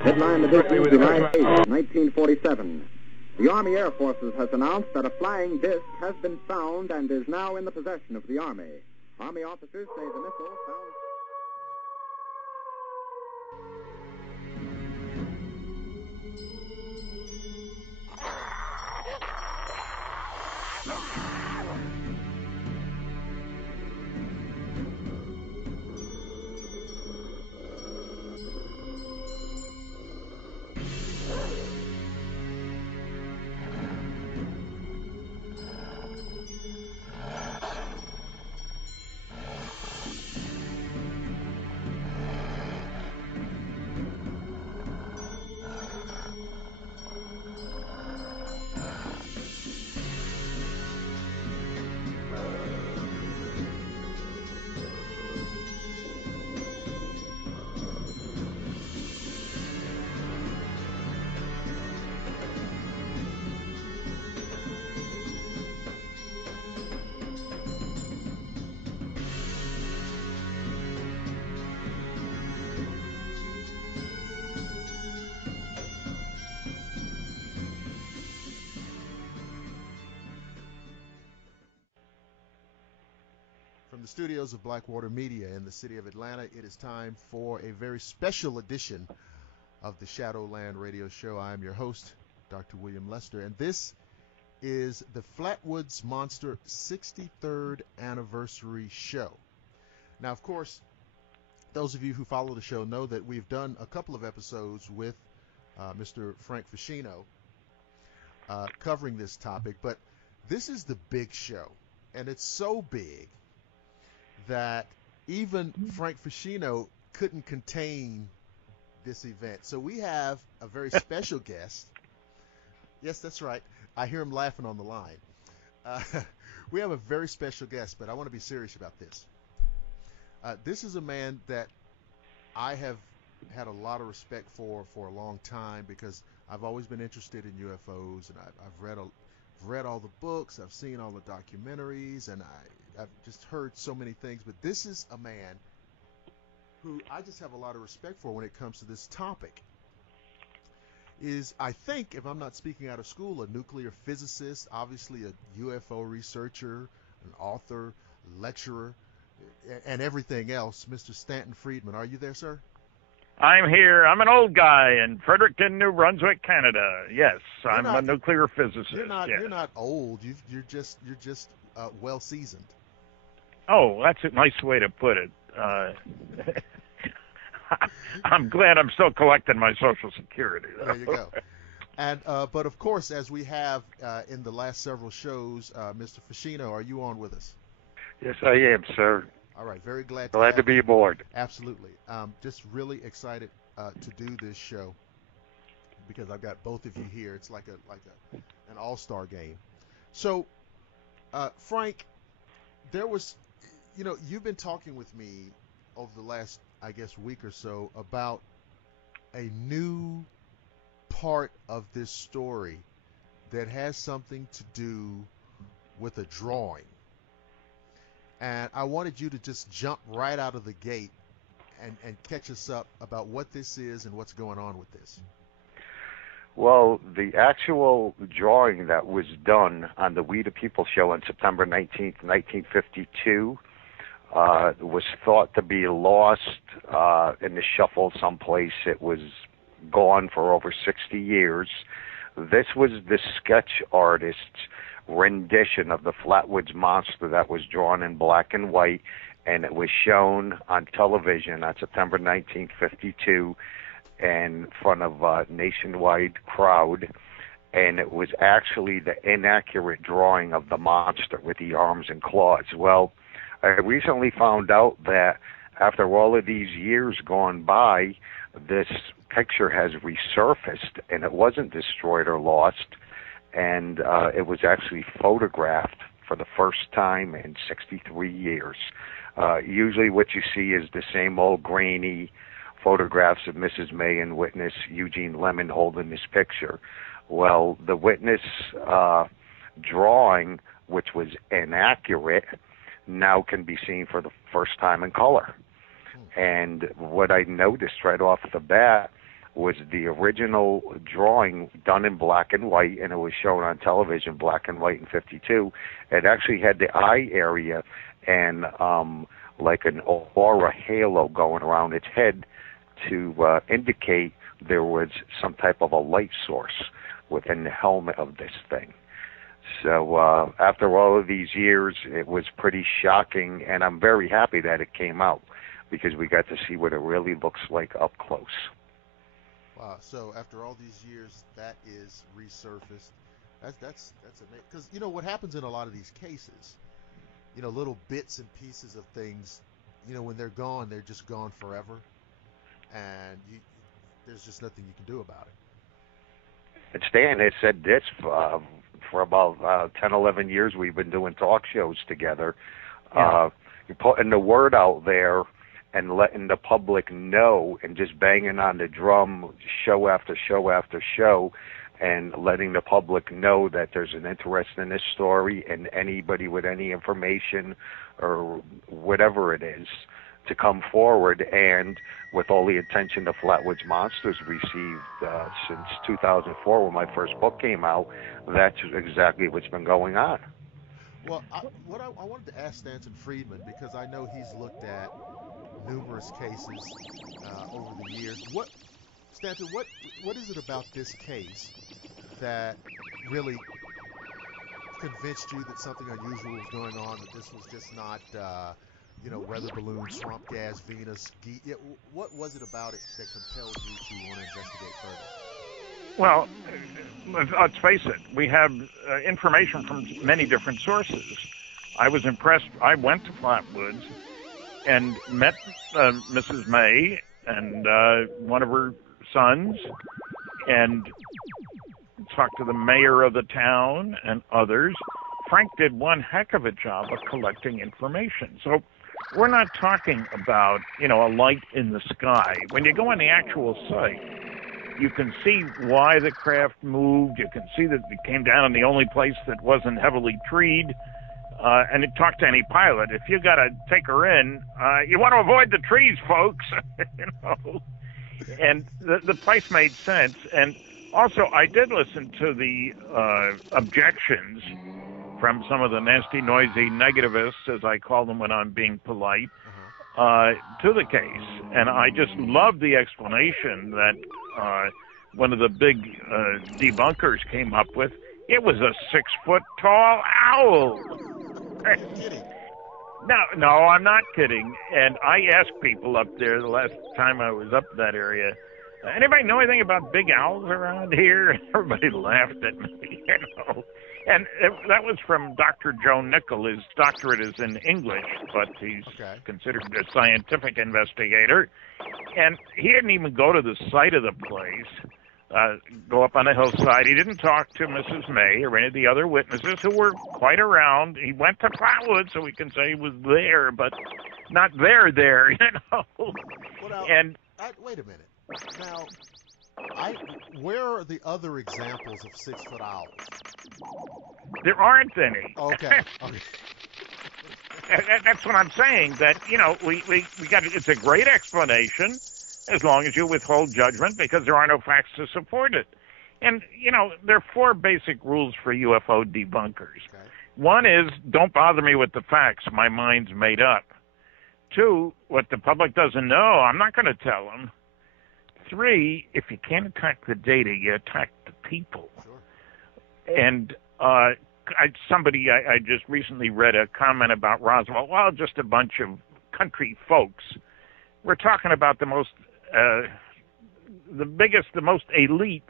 Headline edition, July 8, 1947. The Army Air Forces has announced that a flying disc has been found and is now in the possession of the Army. Army officers say the missile found... From the studios of Blackwater Media in the city of Atlanta, it is time for a very special edition of the Shadowland radio show. I am your host, Dr. William Lester, and this is the Flatwoods Monster 63rd anniversary show. Now, of course, those of you who follow the show know that we've done a couple of episodes with Mr. Frank Feschino covering this topic, but this is the big show, and it's so big that even Frank Feschino couldn't contain this event. So we have a very special guest. Yes, that's right. I hear him laughing on the line. We have a very special guest, but I want to be serious about this. This is a man that I have had a lot of respect for a long time because I've always been interested in UFOs, and I've read all the books, I've seen all the documentaries, and I've just heard so many things, but this is a man who I just have a lot of respect for when it comes to this topic. Is, I think, if I'm not speaking out of school, a nuclear physicist, obviously a UFO researcher, an author, lecturer, and everything else. Mr. Stanton Friedman, are you there, sir? I'm here. I'm an old guy in Fredericton, New Brunswick, Canada. Yes, I'm a nuclear physicist. You're not. Yes. You're not old. You're just well seasoned. Oh, that's a nice way to put it. I'm glad I'm still collecting my Social Security, though. There you go. And but of course, as we have in the last several shows, Mr. Feschino, are you on with us? Yes, I am, sir. All right, very glad to be aboard. Absolutely. Just really excited to do this show because I've got both of you here. It's like an all-star game. So, Frank, there was, you've been talking with me over the last, I guess, week or so about a new part of this story that has something to do with a drawing. And I wanted you to just jump right out of the gate and catch us up about what this is and what's going on with this. Well, the actual drawing that was done on the We the People show on September 19th, 1952, was thought to be lost in the shuffle someplace. It was gone for over 60 years. This was the sketch artist's rendition of the Flatwoods Monster that was drawn in black and white, and it was shown on television on September 1952 in front of a nationwide crowd, and it was actually the inaccurate drawing of the monster with the arms and claws. Well, I recently found out that after all of these years gone by, this picture has resurfaced, and it wasn't destroyed or lost, and it was actually photographed for the first time in 63 years. Usually what you see is the same old grainy photographs of Mrs. May and witness Eugene Lemon holding this picture. Well, the witness drawing, which was inaccurate, now can be seen for the first time in color. And what I noticed right off the bat was the original drawing done in black and white, and it was shown on television, black and white in 52. It actually had the eye area and like an aura halo going around its head to indicate there was some type of a light source within the helmet of this thing. So after all of these years, it was pretty shocking, and I'm very happy that it came out because we got to see what it really looks like up close. Wow! So after all these years, that is resurfaced. That's amazing. Because you know what happens in a lot of these cases, you know, little bits and pieces of things, you know, when they're gone, they're just gone forever, and there's just nothing you can do about it. And Stan has said this for about 10, 11 years. We've been doing talk shows together. Yeah. You're putting the word out there and letting the public know and just banging on the drum show after show after show and letting the public know that there's an interest in this story, and anybody with any information or whatever it is to come forward. And with all the attention the Flatwoods Monsters received since 2004 when my first book came out, that's exactly what's been going on. Well, I wanted to ask Stanton Friedman, because I know he's looked at numerous cases over the years. Stanton, what is it about this case that really convinced you that something unusual was going on, that this was just not, weather balloon, swamp gas, Venus? What was it about it that compelled you to want to investigate further? Well, let's face it, we have information from many different sources. I was impressed. I went to Flatwoods and met Mrs. May and one of her sons, and talked to the mayor of the town and others. Frank did one heck of a job of collecting information. So we're not talking about, a light in the sky. When you go on the actual site, you can see why the craft moved. You can see that it came down in the only place that wasn't heavily treed. And it talked to any pilot. If you got to take her in, you want to avoid the trees, folks. And the place made sense. And also, I did listen to the objections from some of the nasty, noisy negativists, as I call them when I'm being polite, to the case. And I just love the explanation that one of the big debunkers came up with. It was a 6-foot-tall owl. Are you kidding? No, I'm not kidding. And I asked people up there the last time I was up that area, anybody know anything about big owls around here? Everybody laughed at me, And that was from Dr. Joe Nickel. His doctorate is in English, but he's considered a scientific investigator. And he didn't even go to the site of the place, go up on a hillside. He didn't talk to Mrs. May or any of the other witnesses who were quite around. He went to Flatwoods, so we can say he was there, but not there, Well, now, And wait a minute. Now, where are the other examples of 6-foot owls? there aren't any. Okay. That's what I'm saying. That we got. It's a great explanation, as long as you withhold judgment, because there are no facts to support it. And there are 4 basic rules for UFO debunkers. Okay. One is, don't bother me with the facts. My mind's made up. 2, what the public doesn't know, I'm not going to tell them. 3, if you can't attack the data, you attack the people. Sure. And I just recently read a comment about Roswell. Well, just a bunch of country folks. We're talking about the biggest, the most elite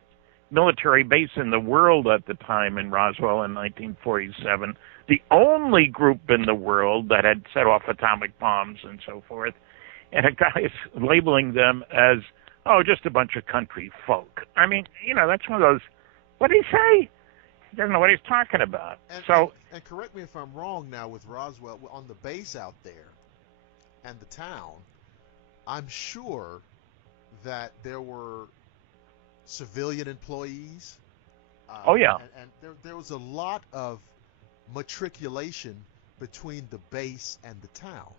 military base in the world at the time in Roswell in 1947. The only group in the world that had set off atomic bombs and so forth. And a guy is labeling them as, just a bunch of country folk. I mean, that's one of those, what did he say? He doesn't know what he's talking about. And correct me if I'm wrong now with Roswell, on the base out there and the town, I'm sure that there were civilian employees. And there was a lot of matriculation between the base and the town.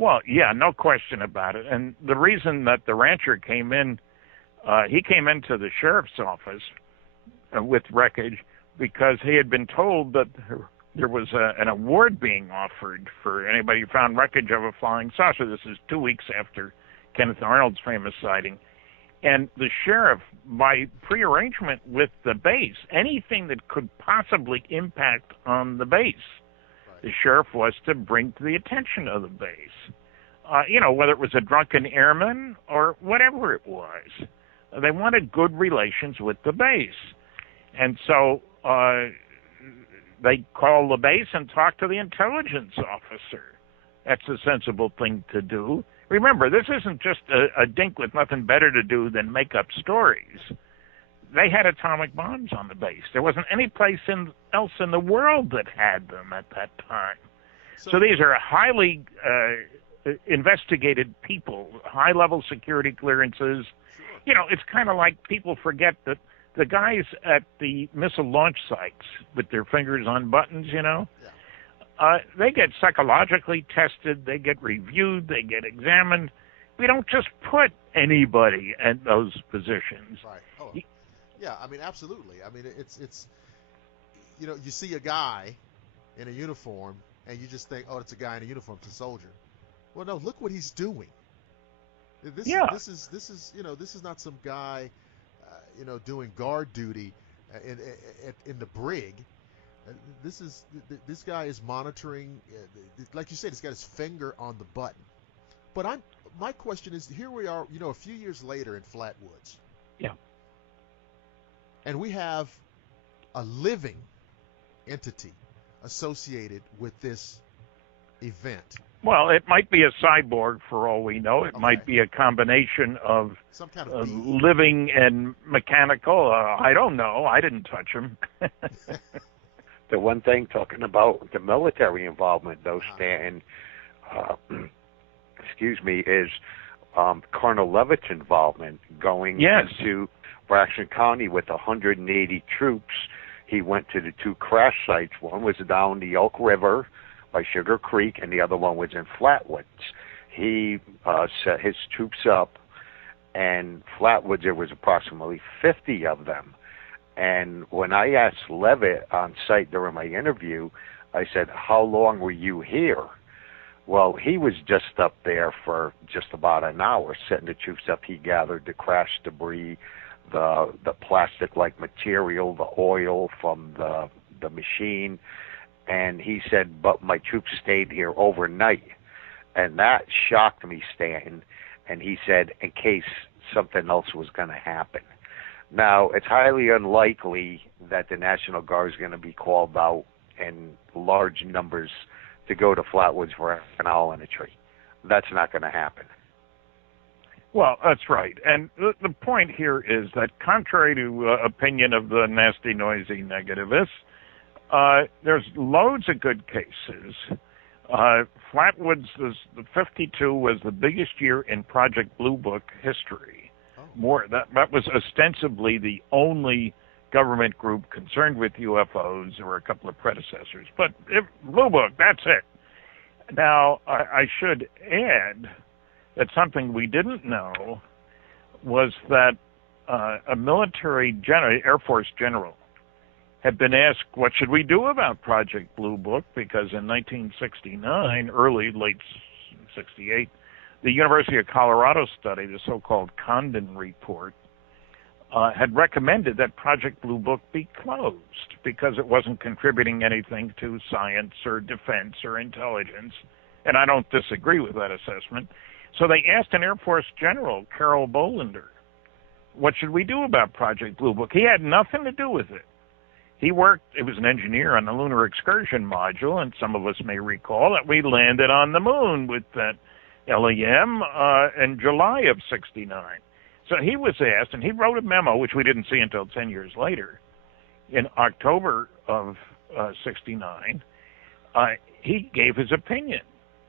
Well, yeah, no question about it. And the reason that the rancher came in, he came into the sheriff's office with wreckage because he had been told that there was an award being offered for anybody who found wreckage of a flying saucer. This is 2 weeks after Kenneth Arnold's famous sighting. And the sheriff, by prearrangement with the base, anything that could possibly impact on the base, the sheriff was to bring to the attention of the base. Whether it was a drunken airman or whatever it was. They wanted good relations with the base. And so they called the base and talked to the intelligence officer. That's a sensible thing to do. Remember, this isn't just a dink with nothing better to do than make up stories. They had atomic bombs on the base. There wasn't any place else in the world that had them at that time. So these are highly investigated people, high-level security clearances. It's kind of like people forget that the guys at the missile launch sites with their fingers on buttons, they get psychologically tested, they get reviewed, they get examined. We don't just put anybody in those positions. Right. Oh, yeah, I mean, absolutely. I mean, it's you see a guy in a uniform, and you just think, oh, it's a guy in a uniform, it's a soldier. Well, no, look what he's doing. This is not some guy, doing guard duty in the brig. This guy is monitoring, like you said, he's got his finger on the button. But my question is, here we are, a few years later in Flatwoods. Yeah. And we have a living entity associated with this event. Well, it might be a cyborg for all we know. It might be a combination of some kind of living and mechanical. I don't know. I didn't touch him. The one thing, talking about the military involvement, though, Stanton, is Colonel Levitt's involvement going into Braxton County with 180 troops. He went to the two crash sites. One was down the Elk River by Sugar Creek, and the other one was in Flatwoods. He set his troops up, and Flatwoods, there was approximately 50 of them. And when I asked Levitt on site during my interview, I said, how long were you here? Well, he was just up there for just about an hour, setting the troops up. He gathered the crash debris, the plastic-like material, the oil from the machine. And he said, but my troops stayed here overnight. And that shocked me, Stanton. And he said, in case something else was going to happen. Now, it's highly unlikely that the National Guard is going to be called out in large numbers to go to Flatwoods for an owl in a tree. That's not going to happen. Well, that's right. And the point here is that contrary to opinion of the nasty, noisy negativists, there's loads of good cases. Flatwoods, the 52 was the biggest year in Project Blue Book history. That was ostensibly the only government group concerned with UFOs. There were a couple of predecessors, but Blue Book, that's it. Now, I should add that something we didn't know was that a military general, Air Force general, had been asked, what should we do about Project Blue Book? Because in 1969, late 68, the University of Colorado study, the so-called Condon Report, had recommended that Project Blue Book be closed because it wasn't contributing anything to science or defense or intelligence. And I don't disagree with that assessment. So they asked an Air Force general, Carol Bolander, what should we do about Project Blue Book? He had nothing to do with it. He was an engineer on the Lunar Excursion Module, and some of us may recall that we landed on the moon with that LEM in July of 69. So he was asked, and he wrote a memo, which we didn't see until 10 years later, in October of 69. He gave his opinion.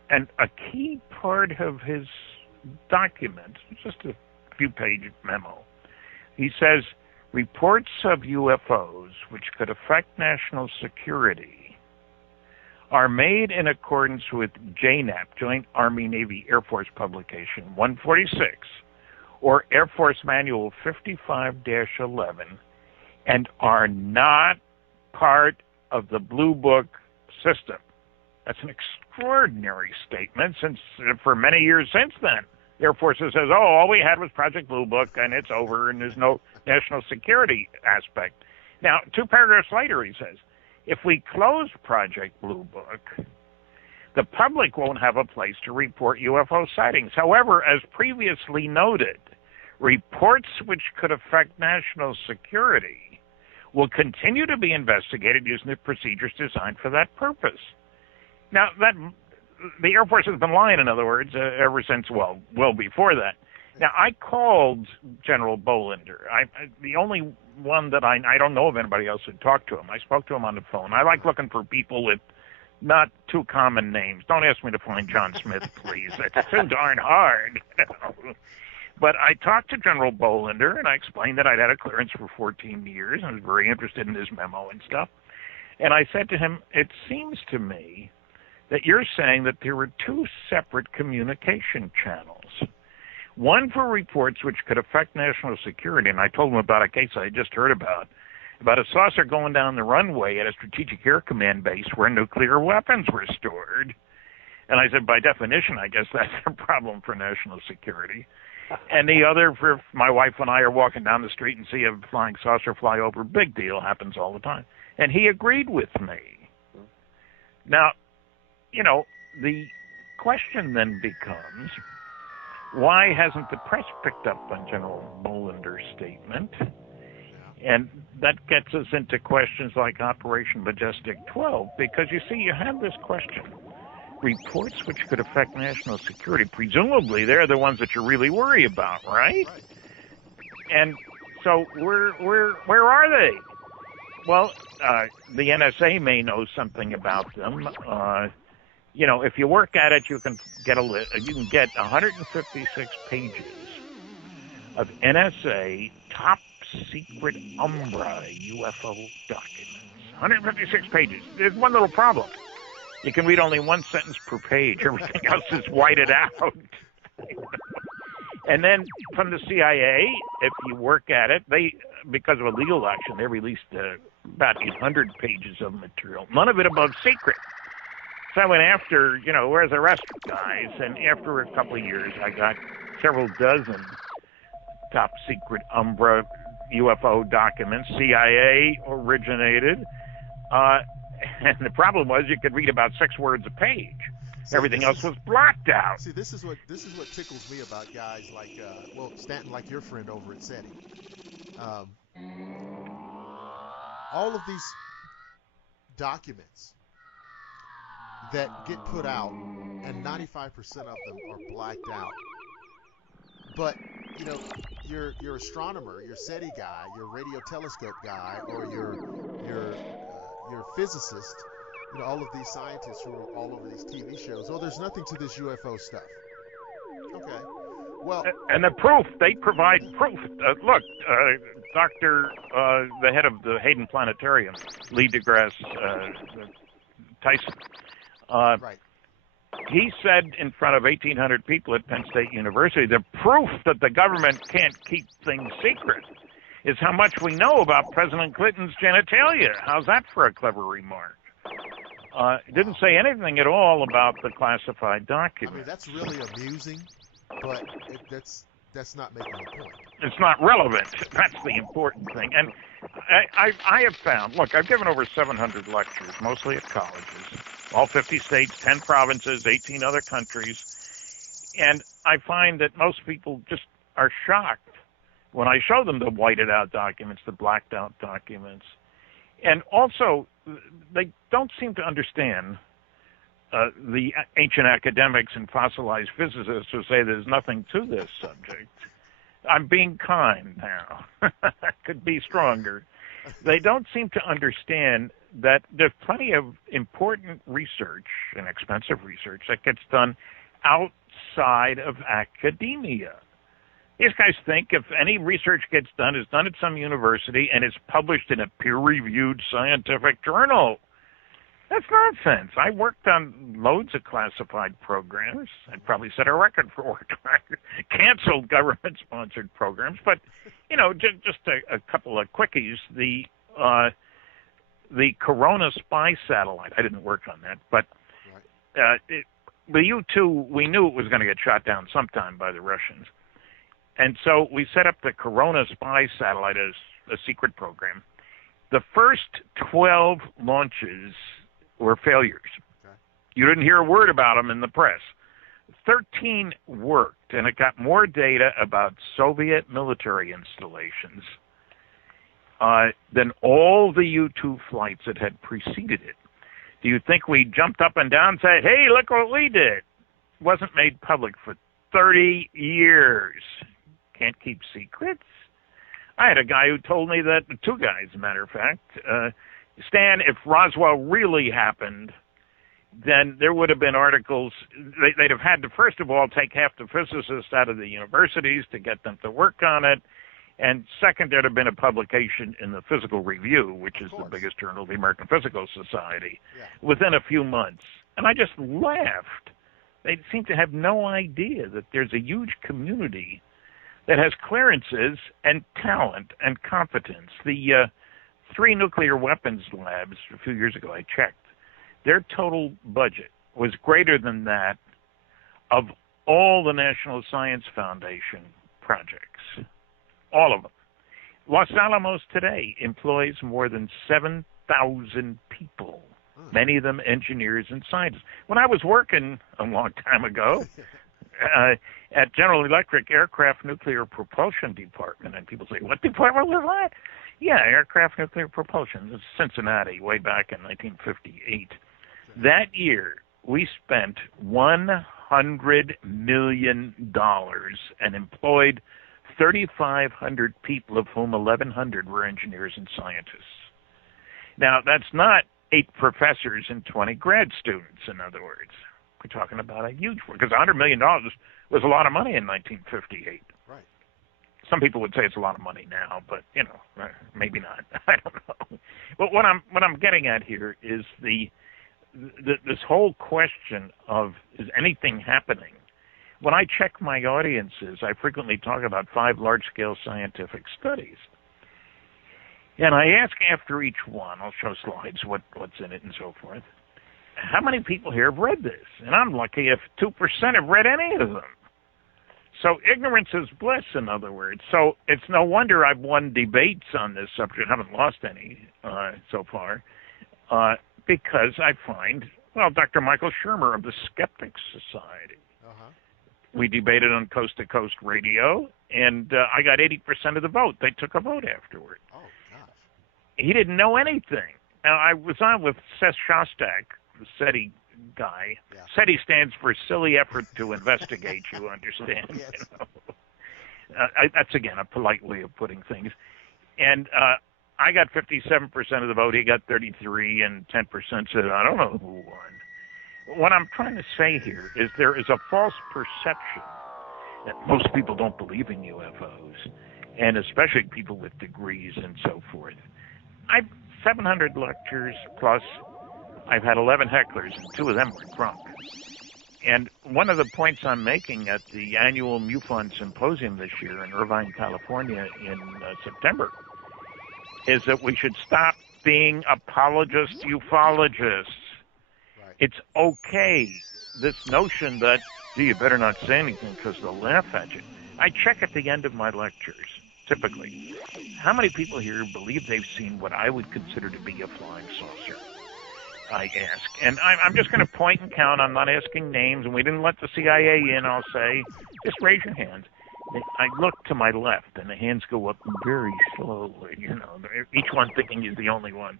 And a key part of his document, just a few-page memo, he says, reports of UFOs which could affect national security are made in accordance with JNAP, Joint Army Navy Air Force Publication 146, or Air Force Manual 55-11, and are not part of the Blue Book system. That's an extraordinary statement, since for many years since then, the Air Force says, oh, all we had was Project Blue Book, and it's over, and there's no national security aspect. Now, 2 paragraphs later, he says, if we close Project Blue Book, the public won't have a place to report UFO sightings. However, as previously noted, reports which could affect national security will continue to be investigated using the procedures designed for that purpose. Now, the Air Force has been lying, in other words, ever since, well before that. Now, I called General Bolander. The only one that I don't know of anybody else who talked to him. I spoke to him on the phone. I like looking for people with not too common names. Don't ask me to find John Smith, please. It's too darn hard. But I talked to General Bolander, and I explained that I'd had a clearance for 14 years and was very interested in his memo and stuff. And I said to him, it seems to me that you're saying that there were 2 separate communication channels. One for reports which could affect national security, and I told him about a case I had just heard about a saucer going down the runway at a Strategic Air Command base where nuclear weapons were stored. And I said, by definition, I guess that's a problem for national security. And the other, for my wife and I are walking down the street and see a flying saucer fly over, big deal, happens all the time. And he agreed with me. Now, the question then becomes, why hasn't the press picked up on General Bolander's statement? And that gets us into questions like Operation Majestic 12, because you see, you have this question. Reports which could affect national security, presumably they're the ones that you really worry about, right? And so where are they? Well, the NSA may know something about them. If you work at it, you can get 156 pages of NSA top secret Umbra UFO documents. 156 pages. There's one little problem. You can read only 1 sentence per page. Everything else is whited out. And then from the CIA, if you work at it, because of a legal action, they released about 800 pages of material. None of it above secret. So I went after, where's the rest guys? And after a couple of years, I got several dozen top secret Umbra UFO documents, CIA originated. And the problem was you could read about 6 words a page. Everything else was blocked out. See, this is what tickles me about guys like, Stanton, like your friend over at SETI. All of these documents that get put out, and 95% of them are blacked out. But your astronomer, your SETI guy, your radio telescope guy, or your physicist, all of these scientists who are all over these TV shows. Oh, there's nothing to this UFO stuff. Okay. Well, and the proof, they provide proof. Look, Dr. The head of the Hayden Planetarium, Lee DeGrasse Tyson, right. He said in front of 1,800 people at Penn State University, the proof that the government can't keep things secret is how much we know about President Clinton's genitalia. How's that for a clever remark? It didn't say anything at all about the classified document. I mean, that's really amusing, but that's not making the point. It's not relevant. That's the important thing. And I have found, look, I've given over 700 lectures, mostly at colleges, all 50 states, 10 provinces, 18 other countries, and I find that most people just are shocked when I show them the whited out documents, the blacked out documents. And also, they don't seem to understand the ancient academics and fossilized physicists who say there's nothing to this subject. I'm being kind now. Could be stronger. They don't seem to understand that there's plenty of important research and expensive research that gets done outside of academia. These guys think if any research gets done, it's done at some university and it's published in a peer-reviewed scientific journal. That's nonsense. I worked on loads of classified programs. I probably set a record for work on canceled government-sponsored programs. But, you know, just a couple of quickies. The Corona spy satellite, I didn't work on that, but the U-2, we knew it was going to get shot down sometime by the Russians. And so we set up the Corona spy satellite as a secret program. The first 12 launches were failures. Okay. You didn't hear a word about them in the press. 13 worked, and it got more data about Soviet military installations than all the U-2 flights that had preceded it. Do you think we jumped up and down and said, hey, look what we did? It wasn't made public for 30 years. Can't keep secrets. I had a guy who told me that, two guys, as a matter of fact, Stan, if Roswell really happened, then there would have been articles. They'd have had to, first of all, take half the physicists out of the universities to get them to work on it. And second, there'd have been a publication in the Physical Review, which is the biggest journal of the American Physical Society, within a few months. And I just laughed. They seem to have no idea that there's a huge community that has clearances and talent and competence. The 3 nuclear weapons labs a few years ago, I checked, their total budget was greater than that of all the National Science Foundation projects, all of them. Los Alamos today employs more than 7,000 people, many of them engineers and scientists. When I was working a long time ago at General Electric Aircraft Nuclear Propulsion Department, and people say, what department was that? Yeah, Aircraft Nuclear Propulsion. It's Cincinnati, way back in 1958. That year, we spent $100 million and employed 3,500 people, of whom 1,100 were engineers and scientists. Now, that's not 8 professors and 20 grad students, in other words. We're talking about a huge work, because $100 million was a lot of money in 1958. Right. Some people would say it's a lot of money now, but, you know, maybe not. I don't know. But what I'm getting at here is this whole question of, is anything happening? When I check my audiences, I frequently talk about 5 large-scale scientific studies. And I ask after each one, I'll show slides, what's in it and so forth, how many people here have read this? And I'm lucky if 2% have read any of them. So ignorance is bliss, in other words. So it's no wonder I've won debates on this subject. I haven't lost any so far, because I find, well, Dr. Michael Shermer of the Skeptics Society. We debated on Coast to Coast Radio, and I got 80% of the vote. They took a vote afterward. Oh, gosh. He didn't know anything. Now, I was on with Seth Shostak, the SETI guy. Yeah. SETI stands for Silly Effort to Investigate, you understand. Yes. You know? That's, again, a polite way of putting things. And I got 57% of the vote. He got 33%, and 10% said, I don't know who won. What I'm trying to say here is there is a false perception that most people don't believe in UFOs, and especially people with degrees and so forth. I've 700 lectures, plus I've had 11 hecklers, and 2 of them were drunk. And one of the points I'm making at the annual MUFON Symposium this year in Irvine, California in September is that we should stop being apologist ufologists. It's okay, this notion that, gee, you better not say anything because they'll laugh at you. I check at the end of my lectures, typically, how many people here believe they've seen what I would consider to be a flying saucer? I ask. And I'm just going to point and count. I'm not asking names, and we didn't let the CIA in, I'll say. Just raise your hands. I look to my left, and the hands go up very slowly, you know, each one thinking he's the only one.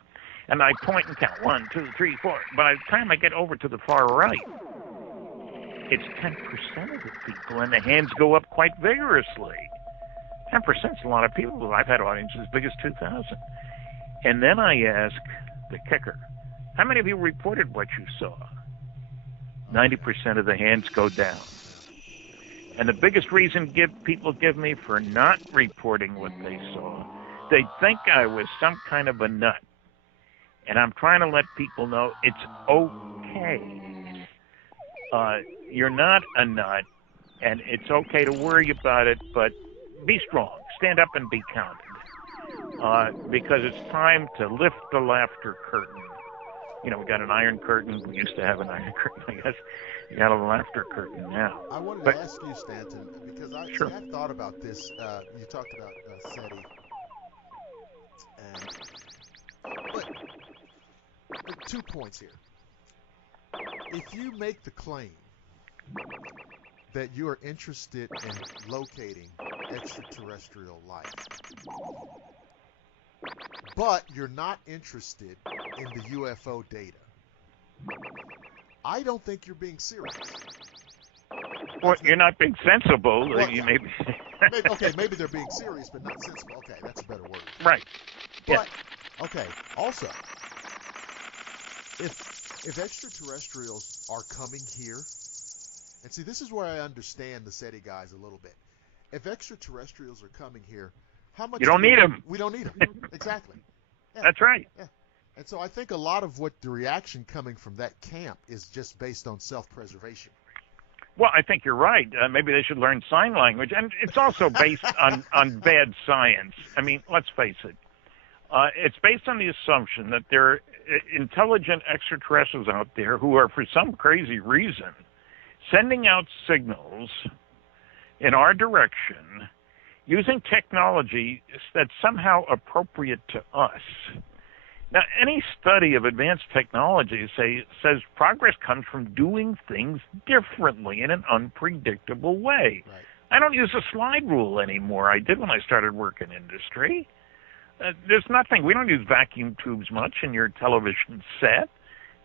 And I point and count, 1, 2, 3, 4. By the time I get over to the far right, it's 10% of the people, and the hands go up quite vigorously. 10% is a lot of people. I've had audiences as big as 2,000. And then I ask the kicker, how many of you reported what you saw? 90% of the hands go down. And the biggest reason people give me for not reporting what they saw, they think I was some kind of a nut. And I'm trying to let people know it's okay. You're not a nut, and it's okay to worry about it, but be strong. Stand up and be counted. Because it's time to lift the laughter curtain. We got an iron curtain. We used to have an iron curtain, I guess. You got a laughter curtain now. I wanted to ask you, Stanton, because I've thought about this. You talked about SETI. But 2 points here. If you make the claim that you are interested in locating extraterrestrial life, but you're not interested in the UFO data, I don't think you're being serious. Well, you're not being sensible. Well, you maybe they're being serious, but not sensible. Okay, that's a better word. Right. But, okay, also, if extraterrestrials are coming here, and see, this is where I understand the SETI guys a little bit. If extraterrestrials are coming here, how much... You don't need them. We don't need them. Exactly. Yeah. That's right. Yeah. And so I think a lot of what the reaction coming from that camp is just based on self-preservation. Well, I think you're right. Maybe they should learn sign language. And it's also based on bad science. I mean, let's face it. It's based on the assumption that there are intelligent extraterrestrials out there who are, for some crazy reason, sending out signals in our direction using technology that's somehow appropriate to us. Now, any study of advanced technology says progress comes from doing things differently in an unpredictable way. Right. I don't use a slide rule anymore. I did when I started working in industry. There's nothing. We don't use vacuum tubes much in your television set.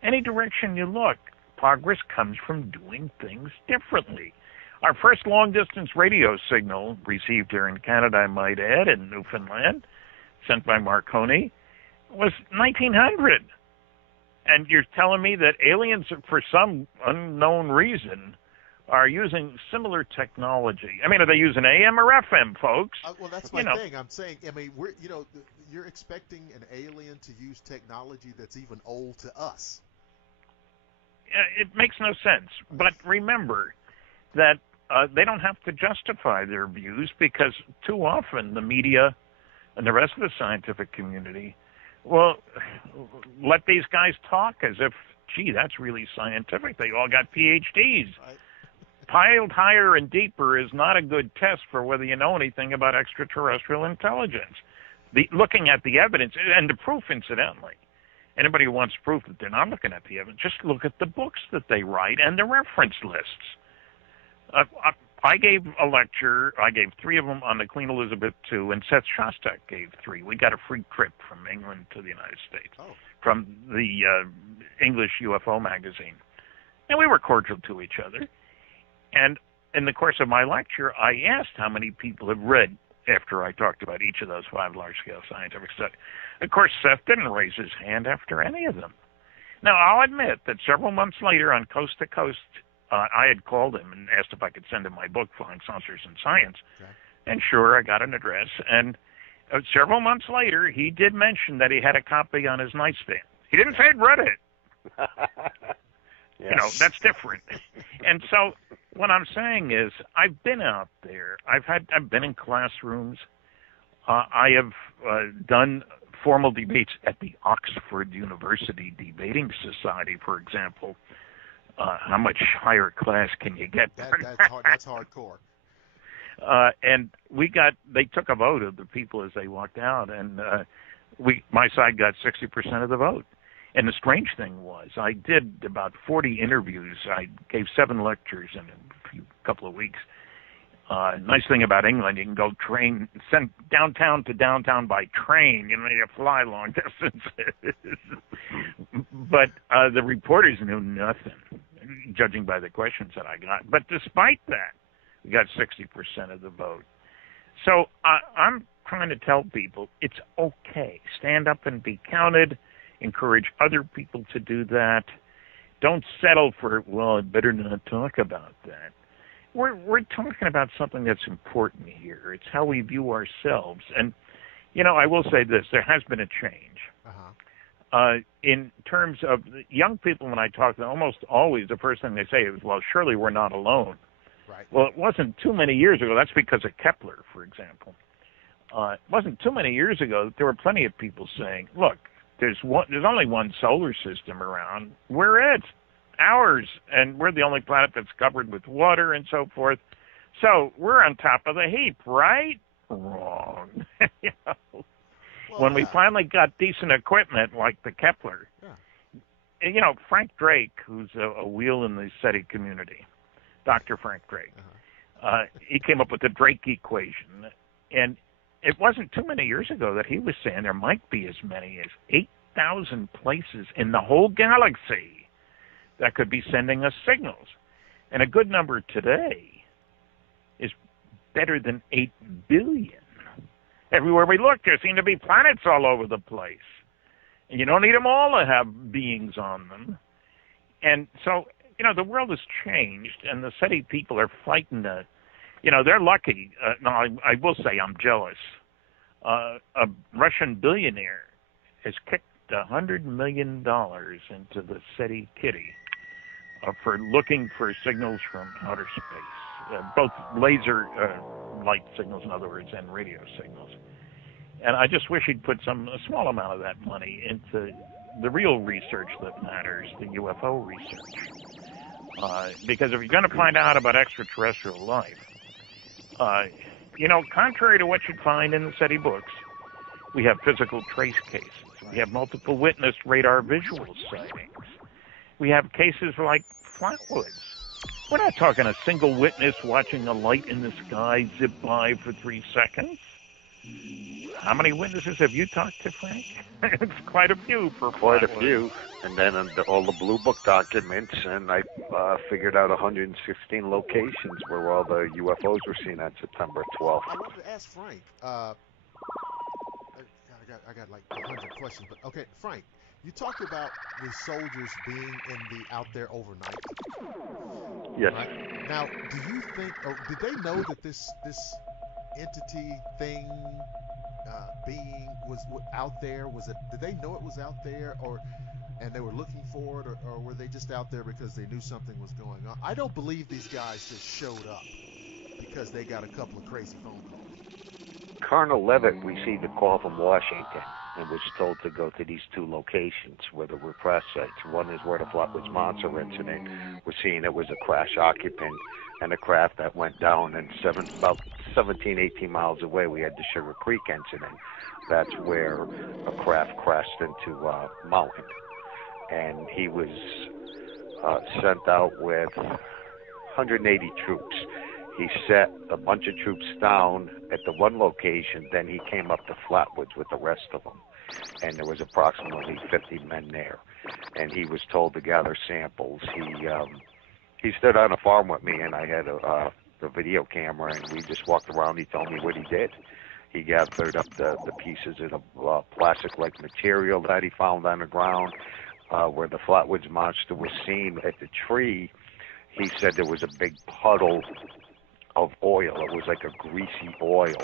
Any direction you look, progress comes from doing things differently. Our first long-distance radio signal, received here in Canada, I might add, in Newfoundland, sent by Marconi, was 1900. And you're telling me that aliens, for some unknown reason, are using similar technology. I mean, are they using AM or FM, folks? Well, that's my thing. I'm saying, you're expecting an alien to use technology that's even old to us. It makes no sense. But remember that they don't have to justify their views, because too often the media and the rest of the scientific community will let these guys talk as if, gee, that's really scientific. They all got PhDs. Right. Piled higher and deeper is not a good test for whether you know anything about extraterrestrial intelligence. Looking at the evidence, and the proof, incidentally, anybody who wants proof that they're not looking at the evidence, just look at the books that they write and the reference lists. I gave a lecture. I gave 3 of them on the Queen Elizabeth II, and Seth Shostak gave 3. We got a free trip from England to the United States from the English UFO magazine. And we were cordial to each other. And in the course of my lecture, I asked how many people have read after I talked about each of those 5 large-scale scientific studies. Of course, Seth didn't raise his hand after any of them. Now, I'll admit that several months later on Coast to Coast, I had called him and asked if I could send him my book, Flying Saucers in Science. Okay. And sure, I got an address. And several months later, he did mention that he had a copy on his nightstand. He didn't say he'd read it. Yes. That's different. And so what I'm saying is, I've been out there. I've been in classrooms. I have done formal debates at the Oxford University Debating Society, for example. How much higher class can you get? That's hardcore. And they took a vote of the people as they walked out, and my side got 60% of the vote. And the strange thing was, I did about 40 interviews. I gave 7 lectures in a couple of weeks. Nice thing about England, you can go send downtown to downtown by train. You fly long distances. But the reporters knew nothing, judging by the questions that I got. But despite that, we got 60% of the vote. So I'm trying to tell people it's okay. Stand up and be counted. Encourage other people to do that. Don't settle for, well, I'd better not talk about that. We're talking about something that's important here. It's how we view ourselves. And, I will say this. There has been a change. In terms of young people, when I talk to them, almost always the first thing they say is, well, surely we're not alone. Right. Well, it wasn't too many years ago. That's because of Kepler, for example. It wasn't too many years ago that there were plenty of people saying, look, there's only one solar system around. We're it, ours, and we're the only planet that's covered with water and so forth. So we're on top of the heap, right? Wrong. You know? Well, When we finally got decent equipment like the Kepler, you know, Frank Drake, who's a wheel in the SETI community, Dr. Frank Drake, he came up with the Drake equation, and it wasn't too many years ago that he was saying there might be as many as 8,000 places in the whole galaxy that could be sending us signals. And a good number today is better than 8 billion. Everywhere we look, there seem to be planets all over the place. And you don't need them all to have beings on them. And so, you know, the world has changed, and the SETI people are fighting to, you know, they're lucky. Now, I will say I'm jealous. A Russian billionaire has kicked $100 million into the SETI kitty for looking for signals from outer space, both laser light signals, in other words, and radio signals. And I just wish he'd put a small amount of that money into the real research that matters, the UFO research. Because if you're going to find out about extraterrestrial life, you know, contrary to what you'd find in the SETI books, we have physical trace cases. We have multiple witness radar visual sightings. We have cases like Flatwoods. We're not talking a single witness watching a light in the sky zip by for 3 seconds. How many witnesses have you talked to, Frank? It's quite a few for Quite a Flatwoods. few. And then all the Blue Book documents, and I figured out 116 locations where all the UFOs were seen on September 12th. I wanted to ask Frank. I got like 100 questions, but okay, Frank. You talked about the soldiers being out there overnight. Yes. Right? Now, do you think, or did they know that this entity thing, being was out there? Did they know it was out there, and they were looking for it, or were they just out there because they knew something was going on? I don't believe these guys just showed up because they got a couple of crazy phone calls. Colonel Levitt received a call from Washington and was told to go to these 2 locations where there were crash sites. One is where the Flatwoods Monster incident was seen. It was a crash occupant and a craft that went down, and about 17, 18 miles away we had the Sugar Creek incident. That's where a craft crashed into a mountain. And he was sent out with 180 troops. He set a bunch of troops down at the one location, then he came up to Flatwoods with the rest of them. And there was approximately 50 men there. And he was told to gather samples. He stood on a farm with me, and I had a video camera, and we just walked around. He told me what he did. He gathered up the pieces of the plastic-like material that he found on the ground. Where the Flatwoods Monster was seen at the tree, he said there was a big puddle of oil. It was like a greasy oil,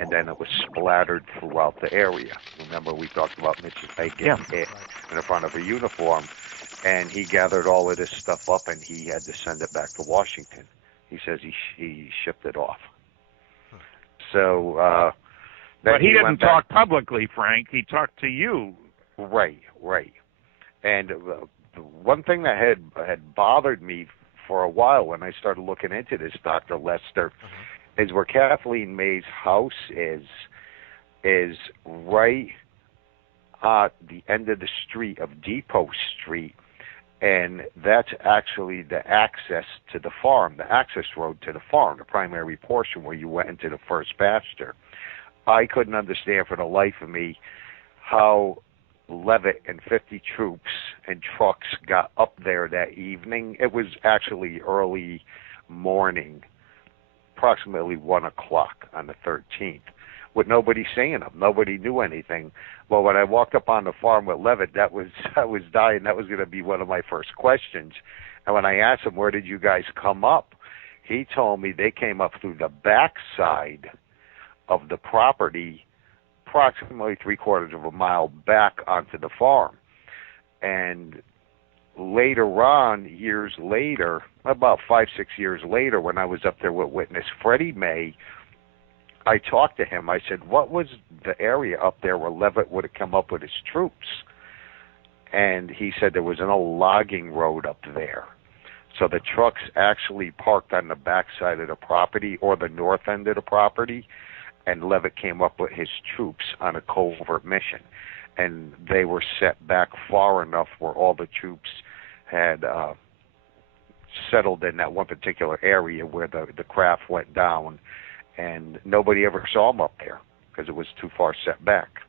and then it was splattered throughout the area. Remember, we talked about Mrs. May getting hit in the front of her uniform, and he gathered all of this stuff up, and he had to send it back to Washington. He says he shipped it off. So, but he didn't talk publicly, Frank. He talked to you. Right. And the one thing that had bothered me for a while when I started looking into this, Dr. Lester, is where Kathleen May's house is right at the end of the street of Depot Street, and that's actually the access to the farm, the access road to the farm, the primary portion where you went into the first pasture. I couldn't understand for the life of me how Levitt and 50 troops and trucks got up there that evening. It was actually early morning, approximately 1 o'clock on the 13th, with nobody seeing them. Nobody knew anything. Well, when I walked up on the farm with Levitt, I was dying. That was going to be one of my first questions. And when I asked him, where did you guys come up? He told me they came up through the back side of the property approximately 3/4 of a mile back onto the farm. And later on, years later, about 5-6 years later, when I was up there with witness Freddie May, I talked to him. I said, what was the area up there where Levitt would have come up with his troops? And he said there was an old logging road up there. So the trucks actually parked on the back side of the property or the north end of the property, and Levitt came up with his troops on a covert mission. And they were set back far enough where all the troops had settled in that one particular area where the craft went down, and nobody ever saw them up there because it was too far set back.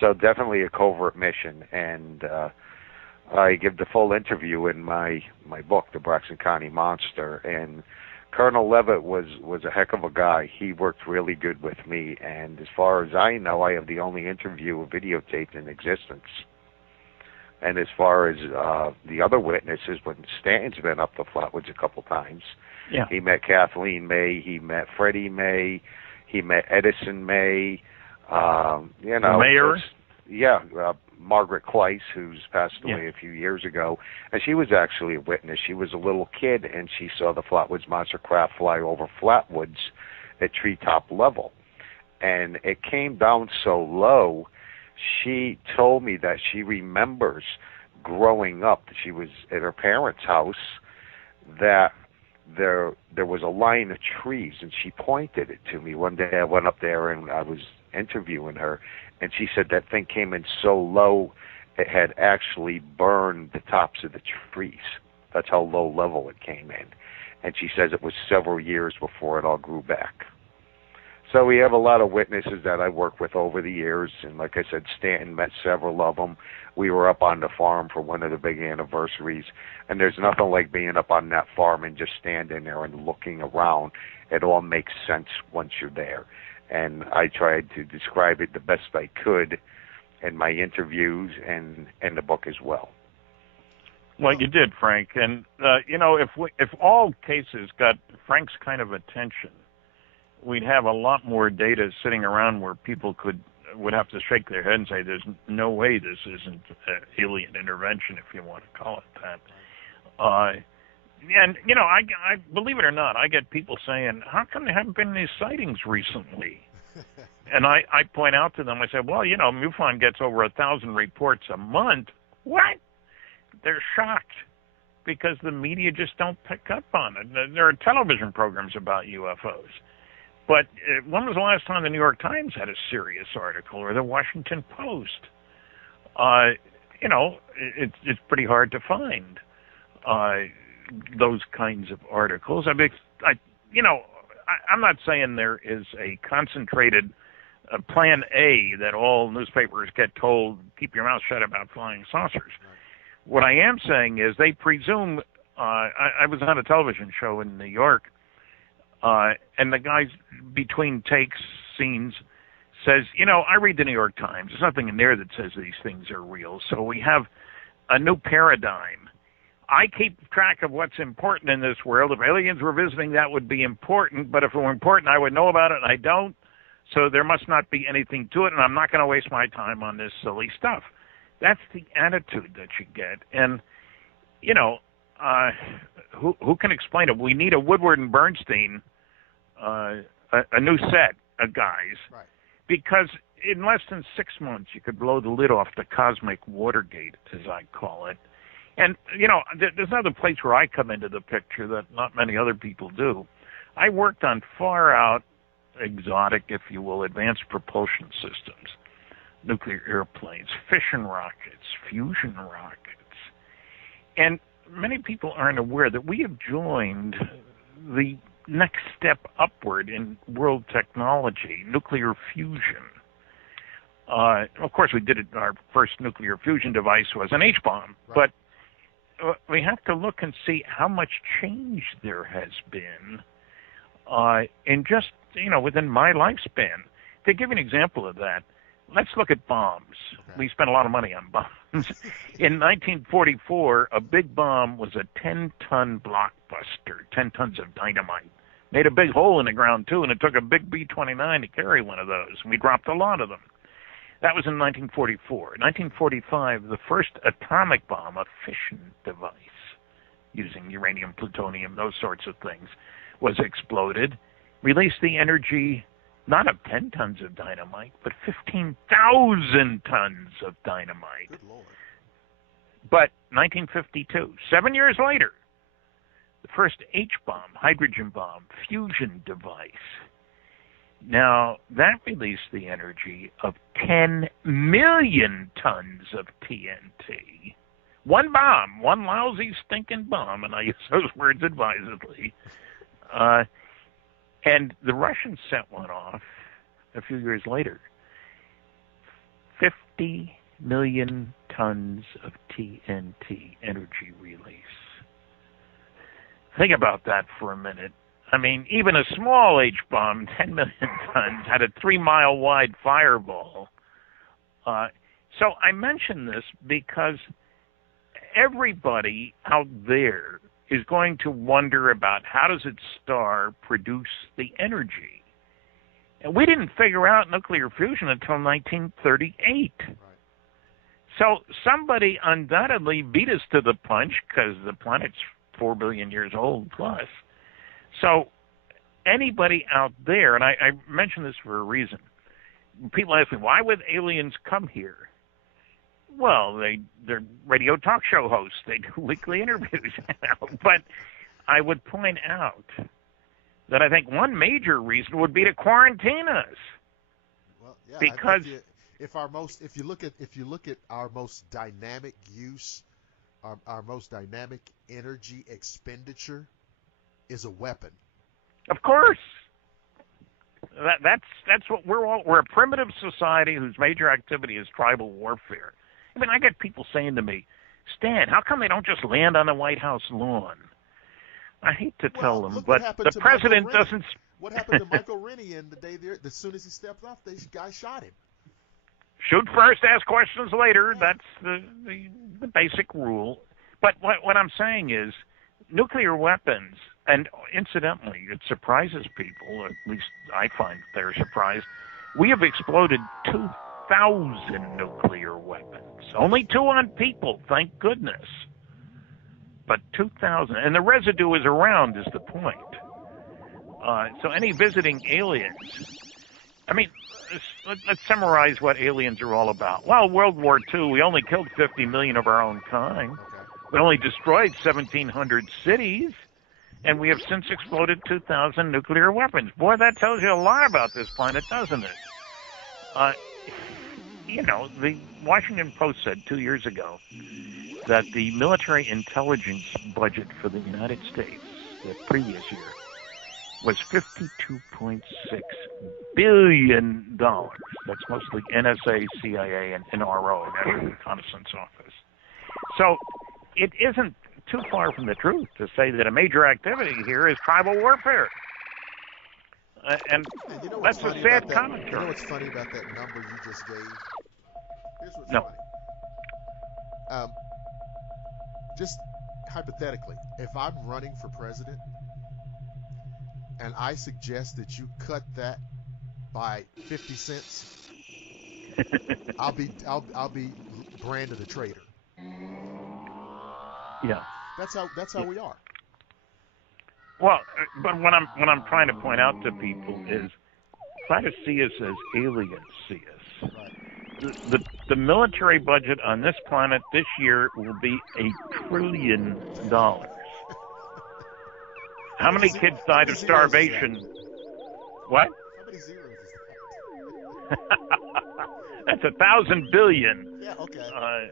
So definitely a covert mission, and I give the full interview in my book, The Braxton County Monster, and Colonel Levitt was a heck of a guy. He worked really good with me, and as far as I know, I have the only interview videotaped in existence. And as far as the other witnesses, when Stanton's been up to Flatwoods a couple times, yeah. He met Kathleen May, he met Freddie May, he met Edison May, you know. The mayor? Yeah, Margaret Kleiss, who's passed away a few years ago, and she was actually a witness. She was a little kid, and she saw the Flatwoods monster craft fly over Flatwoods at treetop level. And it came down so low, she told me that she remembers growing up, she was at her parents' house, that there was a line of trees, and she pointed it to me. One day I went up there, and I was interviewing her, and she said that thing came in so low it had actually burned the tops of the trees. That's how low level it came in. And she says it was several years before it all grew back. So we have a lot of witnesses that I work with over the years, and like I said, Stanton met several of them. We were up on the farm for one of the big anniversaries, and there's nothing like being up on that farm and just standing there and looking around. It all makes sense once you're there. And I tried to describe it the best I could in my interviews and in the book as well. Well, you did, Frank. And, you know, if all cases got Frank's kind of attention, we'd have a lot more data sitting around where people would have to shake their head and say, there's no way this isn't alien intervention, if you want to call it that. And, you know, I believe it or not, I get people saying, how come there haven't been any sightings recently? And I point out to them, I say, well, you know, MUFON gets over 1,000 reports a month. What? They're shocked because the media just don't pick up on it. There are television programs about UFOs. But when was the last time the New York Times had a serious article, or the Washington Post? You know, it's pretty hard to find those kinds of articles. I mean, I'm not saying there is a concentrated plan A that all newspapers get told, keep your mouth shut about flying saucers. Right. What I am saying is they presume, I was on a television show in New York, and the guy between takes, scenes, says, you know, I read the New York Times. There's nothing in there that says these things are real. So we have a new paradigm. I keep track of what's important in this world. If aliens were visiting, that would be important. But if it were important, I would know about it, and I don't. So there must not be anything to it, and I'm not going to waste my time on this silly stuff. That's the attitude that you get. And, you know, who can explain it? We need a Woodward and Bernstein, a new set of guys, right, because in less than 6 months you could blow the lid off the cosmic Watergate, as I call it. And, you know, there's another place where I come into the picture that not many other people do. I worked on far out, exotic, if you will, advanced propulsion systems, nuclear airplanes, fission rockets, fusion rockets. And many people aren't aware that we have joined the next step upward in world technology, nuclear fusion. Of course, we did it. Our first nuclear fusion device was an H-bomb, right, but we have to look and see how much change there has been in just, you know, within my lifespan. To give you an example of that, let's look at bombs. Okay. We spent a lot of money on bombs. In 1944, a big bomb was a 10-ton blockbuster, 10 tons of dynamite, Made a big hole in the ground, too, and it took a big B-29 to carry one of those, and we dropped a lot of them. That was in 1944. In 1945, the first atomic bomb, a fission device, using uranium, plutonium, those sorts of things, was exploded, released the energy not of 10 tons of dynamite, but 15,000 tons of dynamite. Good Lord. But 1952, 7 years later, the first H-bomb, hydrogen bomb, fusion device. Now, that released the energy of 10 million tons of TNT. One bomb, one lousy, stinking bomb, and I use those words advisedly. And the Russians sent one off a few years later. 50 million tons of TNT energy release. Think about that for a minute. I mean, even a small H-bomb, 10 million tons, had a 3-mile wide fireball. So I mention this because everybody out there is going to wonder about how does its star produce the energy. And we didn't figure out nuclear fusion until 1938. Right. So somebody undoubtedly beat us to the punch because the planet's 4 billion years old plus. So anybody out there, and I mention this for a reason. People ask me, why would aliens come here? Well, they're radio talk show hosts. They do weekly interviews. But I would point out that I think one major reason would be to quarantine us. Well, yeah, because if you look at our most dynamic use, our most dynamic energy expenditure is a weapon. Of course. That's what we're a primitive society whose major activity is tribal warfare. I mean, I get people saying to me, Stan, how come they don't just land on the White House lawn? I hate to tell them, but the president doesn't. What happened to Michael Rennie and the day there? As soon as he stepped off, the guy shot him. Shoot first, ask questions later. Yeah. That's the basic rule. But what I'm saying is, nuclear weapons, and incidentally, it surprises people. At least I find they're surprised. We have exploded 2,000 nuclear weapons. Only 2 on people, thank goodness. But 2,000, and the residue is around, is the point. So any visiting aliens, I mean, let's summarize what aliens are all about. Well, World War II, we only killed 50 million of our own kind. We only destroyed 1,700 cities, and we have since exploded 2,000 nuclear weapons. Boy, that tells you a lot about this planet, doesn't it? You know, the Washington Post said 2 years ago that the military intelligence budget for the United States the previous year was $52.6 billion. That's mostly NSA, CIA, and NRO, National Reconnaissance Office. So it isn't too far from the truth to say that a major activity here is tribal warfare. And you know that's a sad commentary. You know what's funny about that number you just gave? Here's what's funny. Just hypothetically, if I'm running for president and I suggest that you cut that by 50 cents, I'll be branded a traitor. Yeah. That's how we are. Well, but what I'm trying to point out to people is try to see us as aliens see us. Right. The military budget on this planet this year will be $1 trillion. How many kids died of starvation? What? How many zeros is That's 1,000 billion. Yeah, okay.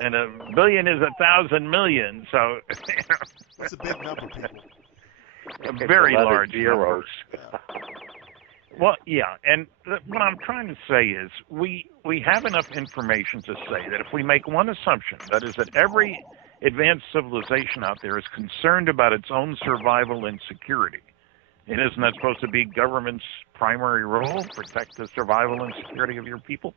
And a billion is 1,000 million, so that's a big number, people. A very large zeros. Well, yeah, and what I'm trying to say is we have enough information to say that if we make one assumption, that is that every advanced civilization out there is concerned about its own survival and security, and isn't that supposed to be government's primary role, protect the survival and security of your people,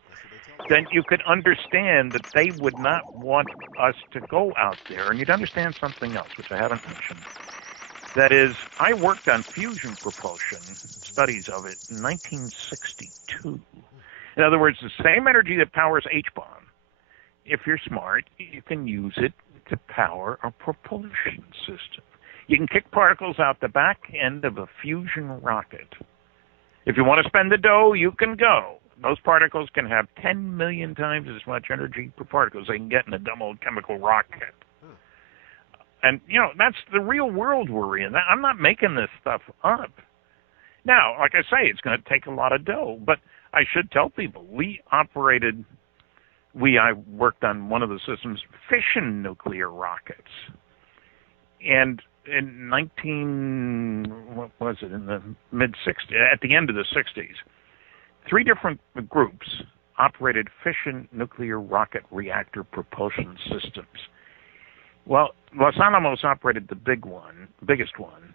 then you could understand that they would not want us to go out there. And you'd understand something else, which I haven't mentioned. That is, I worked on fusion propulsion, studies of it, in 1962. In other words, the same energy that powers H-bomb. If you're smart, you can use it to power a propulsion system. You can kick particles out the back end of a fusion rocket. If you want to spend the dough, you can go. Those particles can have 10 million times as much energy per particle as they can get in a dumb old chemical rocket. And, that's the real world we're in. I'm not making this stuff up. Now, like I say, it's going to take a lot of dough. But I should tell people, I worked on one of the system's fission nuclear rockets. And in in the mid-60s, at the end of the 60s, 3 different groups operated fission nuclear rocket reactor propulsion systems. Well, Los Alamos operated the biggest one.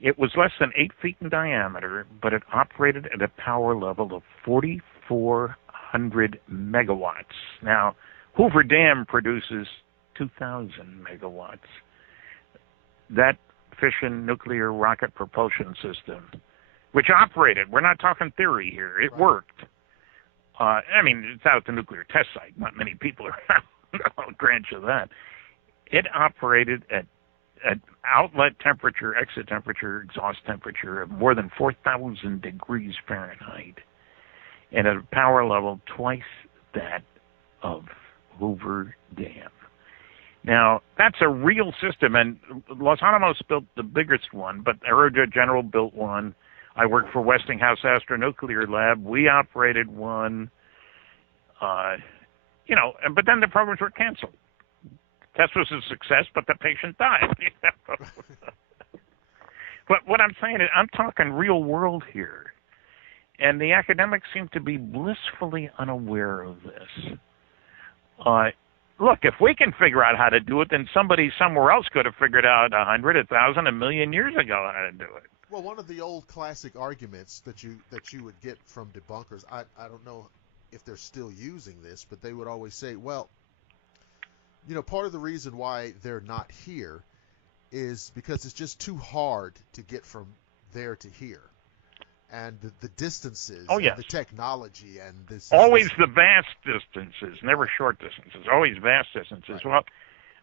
It was less than 8 feet in diameter, but it operated at a power level of 4,400 megawatts. Now, Hoover Dam produces 2,000 megawatts. That fission nuclear rocket propulsion system, which operated, we're not talking theory here, it worked. It's out at the nuclear test site. Not many people are around. I'll grant you that. It operated at outlet temperature, exit temperature, exhaust temperature of more than 4,000 degrees Fahrenheit, and at a power level twice that of Hoover Dam. Now, that's a real system, and Los Alamos built the biggest one, but Aerojet General built one. I worked for Westinghouse Astronuclear Lab. We operated one, but then the programs were canceled. Test was a success, but the patient died. But what I'm saying is, I'm talking real world here. And the academics seem to be blissfully unaware of this. Look, if we can figure out how to do it, then somebody somewhere else could have figured out 100, 1,000, 1,000,000 years ago how to do it. Well, one of the old classic arguments that you would get from debunkers, I don't know if they're still using this, but they would always say, well, part of the reason why they're not here is because it's just too hard to get from there to here. And the distances, and the technology, and this... Always the vast distances, never short distances, always vast distances. Right. Well,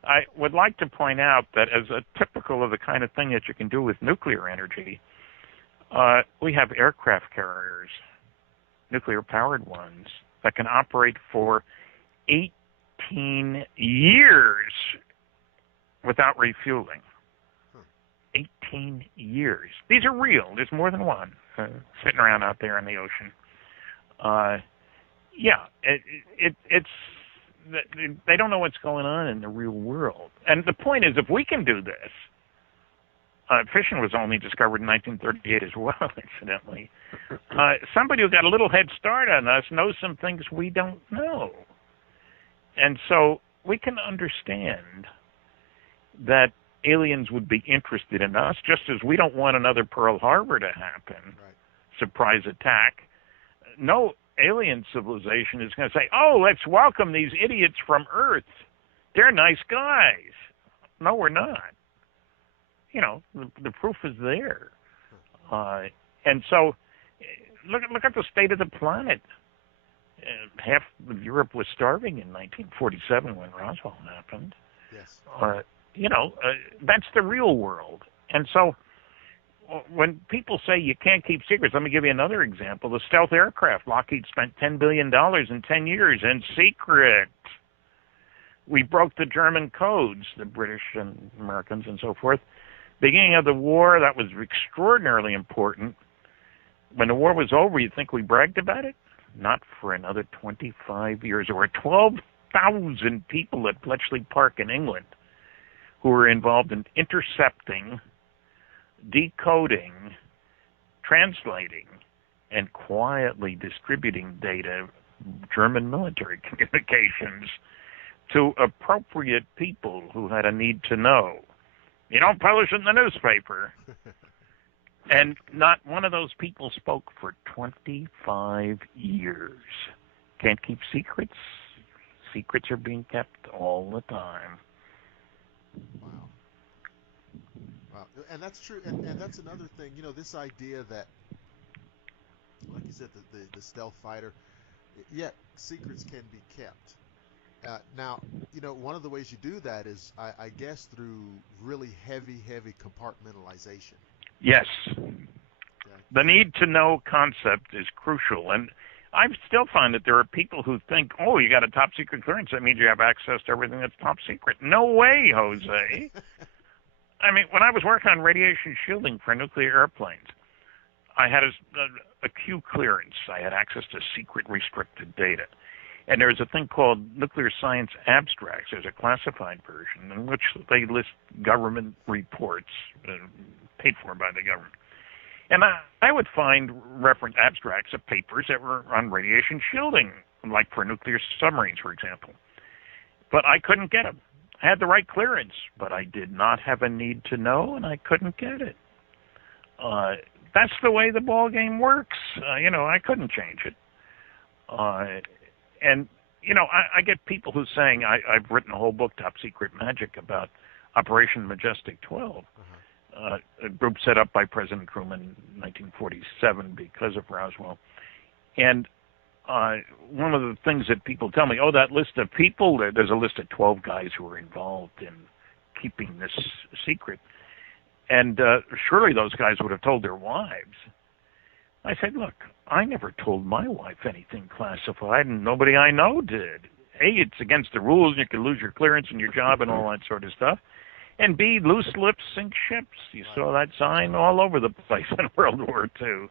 I would like to point out that as a typical of the kind of thing that you can do with nuclear energy, we have aircraft carriers, nuclear-powered ones, that can operate for 18 years without refueling. 18 years. These are real. There's more than one sitting around out there in the ocean. It's they don't know what's going on in the real world. And the point is, if we can do this, fission was only discovered in 1938 as well, incidentally. Somebody who got a little head start on us knows some things we don't know. And so we can understand that aliens would be interested in us, just as we don't want another Pearl Harbor to happen, surprise attack. No alien civilization is going to say, oh, let's welcome these idiots from Earth. They're nice guys. No, we're not. The proof is there. And so look at the state of the planet. Half of Europe was starving in 1947 when Roswell happened. Yes. That's the real world. And so when people say you can't keep secrets, let me give you another example. The stealth aircraft. Lockheed spent $10 billion in 10 years in secret. We broke the German codes, the British and Americans and so forth. Beginning of the war, that was extraordinarily important. When the war was over, you'd think we bragged about it? Not for another 25 years. There were 12,000 people at Bletchley Park in England who were involved in intercepting, decoding, translating, and quietly distributing data, German military communications, to appropriate people who had a need to know. You don't publish it in the newspaper. And not one of those people spoke for 25 years. Can't keep secrets. Secrets are being kept all the time. Wow. And that's true. And that's another thing. This idea that, like you said, the stealth fighter, yet secrets can be kept. Now, one of the ways you do that is, I guess, through really heavy compartmentalization. Yes. Okay. The need to know concept is crucial. And I still find that there are people who think, oh, you got a top secret clearance, that means you have access to everything that's top secret. No way, Jose. I mean, when I was working on radiation shielding for nuclear airplanes, I had a Q clearance. I had access to secret restricted data. And there's a thing called nuclear science abstracts. There's a classified version in which they list government reports paid for by the government. And I would find reference abstracts of papers that were on radiation shielding, like for nuclear submarines, for example. But I couldn't get them. I had the right clearance, but I did not have a need to know, and I couldn't get it. That's the way the ball game works. I couldn't change it. And, I get people who saying, I've written a whole book, Top Secret Magic, about Operation Majestic 12, a group set up by President Truman in 1947 because of Roswell. And one of the things that people tell me, that list of people, there's a list of 12 guys who were involved in keeping this secret. And surely those guys would have told their wives. I said, look, I never told my wife anything classified, and nobody I know did. A, it's against the rules. You could lose your clearance and your job and all that sort of stuff. And B, loose lips sink ships. You saw that sign all over the place in World War II.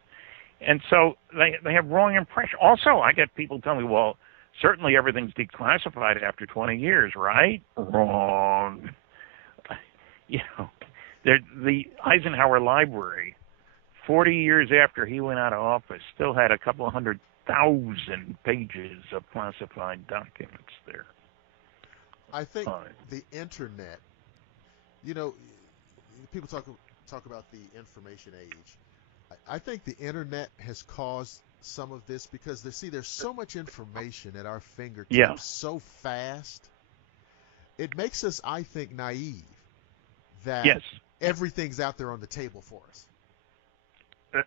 And so they have wrong impression. Also, I get people telling me, well, certainly everything's declassified after 20 years, right? Wrong. The Eisenhower Library, 40 years after he went out of office, still had a couple of 100,000 pages of classified documents there. I think the internet, people talk about the information age. I think the internet has caused some of this because there's so much information at our fingertips so fast. It makes us, I think, naive that everything's out there on the table for us.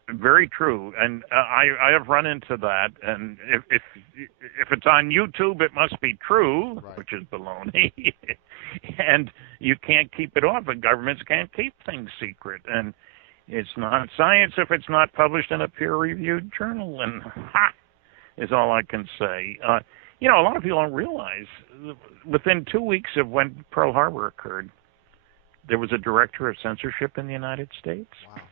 Very true, and I have run into that. And if it's on YouTube, it must be true, right, which is baloney. And you can't keep it off. And governments can't keep things secret. And it's not science if it's not published in a peer-reviewed journal. And is all I can say. A lot of people don't realize within 2 weeks of when Pearl Harbor occurred, there was a director of censorship in the United States. Wow.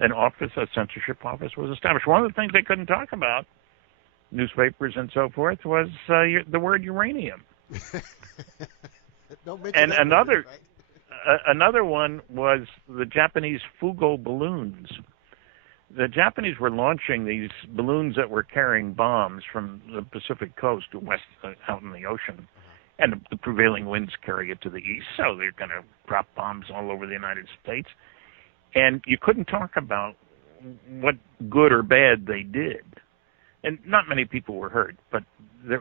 A censorship office was established. One of the things they couldn't talk about, newspapers and so forth, was the word uranium. And another, right? Another one was the Japanese Fugo balloons. The Japanese were launching these balloons that were carrying bombs from the Pacific coast to west out in the ocean. And the prevailing winds carry it to the east, so they're going to drop bombs all over the United States. And you couldn't talk about what good or bad they did. And not many people were hurt, but